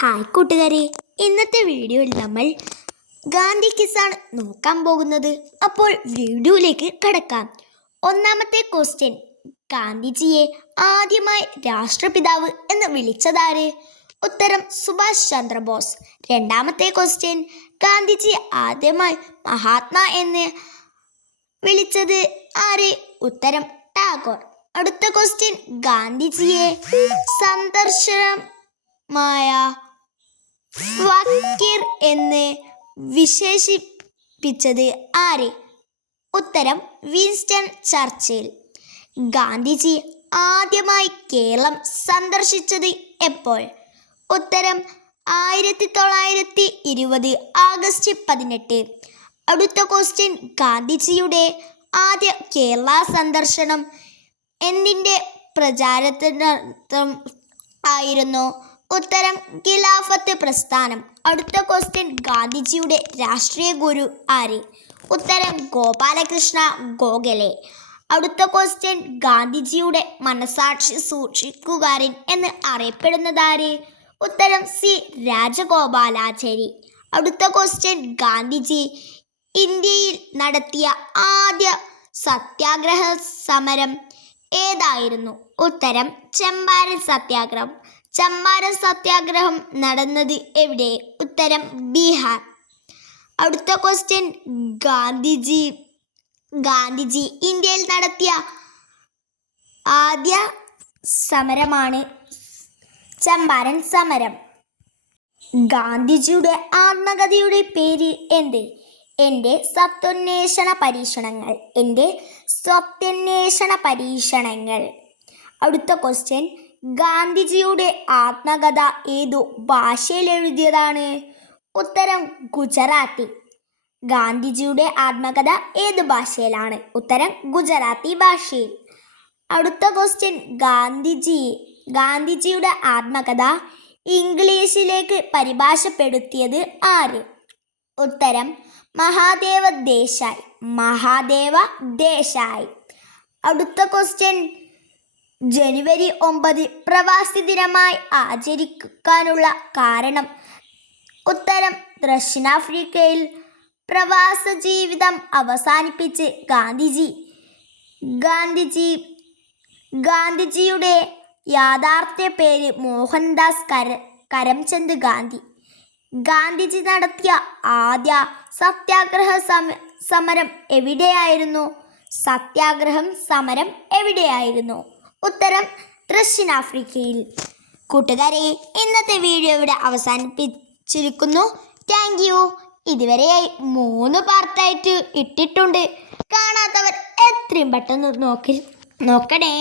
Hi കൂട്ടുകാരെ, ഇന്നത്തെ വീഡിയോയിൽ നമ്മൾ ഗാന്ധി കിസാണ് നോക്കാൻ പോകുന്നത്. അപ്പോൾ വീഡിയോയിലേക്ക് കടക്കാം. ഒന്നാമത്തെ ക്വസ്റ്റ്യൻ, ഗാന്ധിജിയെ ആദ്യമായി രാഷ്ട്രപിതാവ് എന്ന് വിളിച്ചതാര്? ഉത്തരം സുഭാഷ് ചന്ദ്രബോസ്. രണ്ടാമത്തെ ക്വസ്റ്റ്യൻ, ഗാന്ധിജി ആദ്യമായി മഹാത്മാ എന്ന് വിളിച്ചത് ആര്? ഉത്തരം ടാഗോർ. അടുത്ത ക്വസ്റ്റ്യൻ, ഗാന്ധിജിയെ സന്ദർശനമായ ഫക്കീർ എന്ന് വിശേഷിപ്പിച്ചത് ആര്? ഉത്തരം വിൻസ്റ്റൺ ചർച്ചിൽ. ഗാന്ധിജി ആദ്യമായി കേരളം സന്ദർശിച്ചത് എപ്പോൾ? ഉത്തരം 1920 ആഗസ്റ്റ് 18. അടുത്ത ക്വസ്റ്റ്യൻ, ഗാന്ധിജിയുടെ ആദ്യ കേരള സന്ദർശനം എന്തിൻ്റെ പ്രചാരണാർത്ഥം ആയിരുന്നു? ഉത്തരം ഖിലാഫത്ത് പ്രസ്ഥാനം. അടുത്ത ക്വസ്റ്റ്യൻ, ഗാന്ധിജിയുടെ രാഷ്ട്രീയ ഗുരു ആര്? ഉത്തരം ഗോപാലകൃഷ്ണ ഗോഖലെ. അടുത്ത ക്വസ്റ്റ്യൻ, ഗാന്ധിജിയുടെ മനസാക്ഷി സൂക്ഷിക്കുകാരൻ എന്ന് അറിയപ്പെടുന്നതാര്? ഉത്തരം സി രാജഗോപാലാചാരി. അടുത്ത ക്വസ്റ്റ്യൻ, ഗാന്ധിജി ഇന്ത്യയിൽ നടത്തിയ ആദ്യ സത്യാഗ്രഹ സമരം ഏതായിരുന്നു? ഉത്തരം ചമ്പാരൻ സത്യാഗ്രഹം. ചമ്പാരൻ സത്യാഗ്രഹം നടന്നത് എവിടെ? ഉത്തരം ബീഹാർ. അടുത്ത ക്വസ്റ്റ്യൻ, ഗാന്ധിജി ഇന്ത്യയിൽ നടത്തിയ ആദ്യ സമരമാണ് ചമ്പാരൻ സമരം. ഗാന്ധിജിയുടെ ആത്മകഥയുടെ പേര് എന്ത്? എൻ്റെ സത്യാന്വേഷണ പരീക്ഷണങ്ങൾ. എൻ്റെ സത്യാന്വേഷണ പരീക്ഷണങ്ങൾ. അടുത്ത ക്വസ്റ്റ്യൻ, ഗാന്ധിജിയുടെ ആത്മകഥ ഏതു ഭാഷയിൽ എഴുതിയതാണ്? ഉത്തരം ഗുജറാത്തി. ഗാന്ധിജിയുടെ ആത്മകഥ ഏത് ഭാഷയിലാണ്? ഉത്തരം ഗുജറാത്തി ഭാഷയിൽ. അടുത്ത ക്വസ്റ്റ്യൻ, ഗാന്ധിജിയുടെ ആത്മകഥ ഇംഗ്ലീഷിലേക്ക് പരിഭാഷപ്പെടുത്തിയത് ആര്? ഉത്തരം മഹാദേവ ദേശായി. അടുത്ത ക്വസ്റ്റ്യൻ, ജനുവരി 9 പ്രവാസി ദിനമായി ആചരിക്കാനുള്ള കാരണം? ഉത്തരം ദക്ഷിണാഫ്രിക്കയിൽ പ്രവാസ ജീവിതം അവസാനിപ്പിച്ച് ഗാന്ധിജിയുടെ യഥാർത്ഥ പേര് മോഹൻദാസ് കരംചന്ദ് ഗാന്ധി. ഗാന്ധിജി നടത്തിയ ആദ്യ സത്യാഗ്രഹ സമരം എവിടെയായിരുന്നു? ഉത്തരം ദക്ഷിണാഫ്രിക്കയിൽ. കൂട്ടുകാരെ, ഇന്നത്തെ വീഡിയോ ഇവിടെ അവസാനിപ്പിച്ചിരിക്കുന്നു. Thank you. ഇതുവരെയായി 3 പാർട്ടായിട്ട് ഇട്ടിട്ടുണ്ട്. കാണാത്തവർ എത്രയും പെട്ടെന്ന് നോക്കണേ.